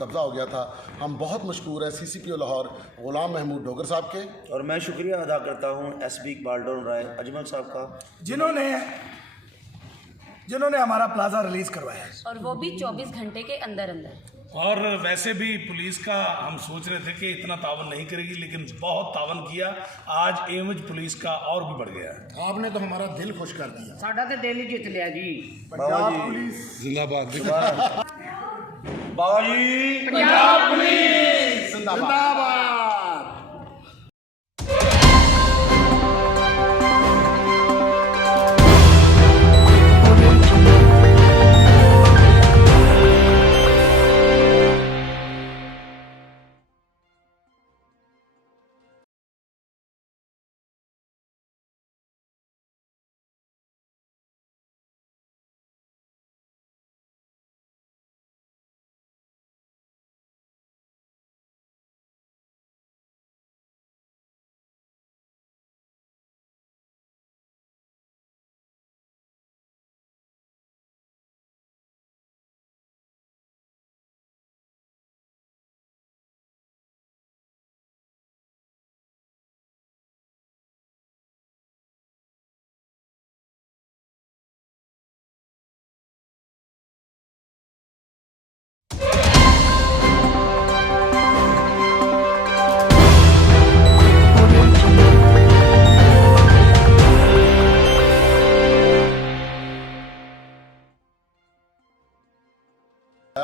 कब्जा हो गया था। हम बहुत मशकूर हैं CCPO लाहौर गुलाम महमूद डोगर साहब के, और मैं शुक्रिया अदा करता हूँ SB इकबाल डोन राय अजमल साहब का, जिन्होंने हमारा प्लाजा रिलीज करवाया और वो भी 24 घंटे के अंदर अंदर। और वैसे भी पुलिस का हम सोच रहे थे कि इतना तावन नहीं करेगी, लेकिन बहुत तावन किया। आज एवज पुलिस का और भी बढ़ गया है। आपने तो हमारा दिल खुश कर दिया। साडा ते दिल ही जित लिया जी। बाबा जी पुलिस जिंदाबाद। बाबा जी पंजाब पुलिस जिंदाबाद।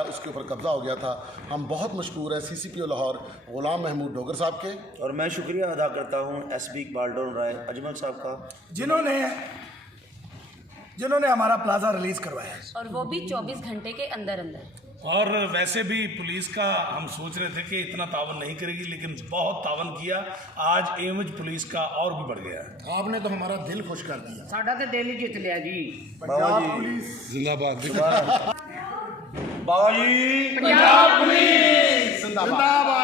उसके ऊपर कब्जा हो गया था। हम बहुत मशकूर हैं CCPO लाहौर गुलाम महमूद डोगर साहब के, और मैं शुक्रिया अदा करता हूँ SB इकबाल डोन राय अजमल साहब का, जिन्होंने हमारा प्लाजा रिलीज करवाया और वो भी 24 घंटे के अंदर अंदर। और वैसे भी पुलिस का हम सोच रहे थे कि इतना तावन नहीं करेगी, लेकिन बहुत तावन किया। आज एवज पुलिस का और भी बढ़ गया है। आपने तो हमारा दिल खुश कर दिया। साडा ते दिल ही जित लिया जी। बाबा जी पुलिस जिंदाबाद। बाबा जी पंजाब पुलिस जिंदाबाद।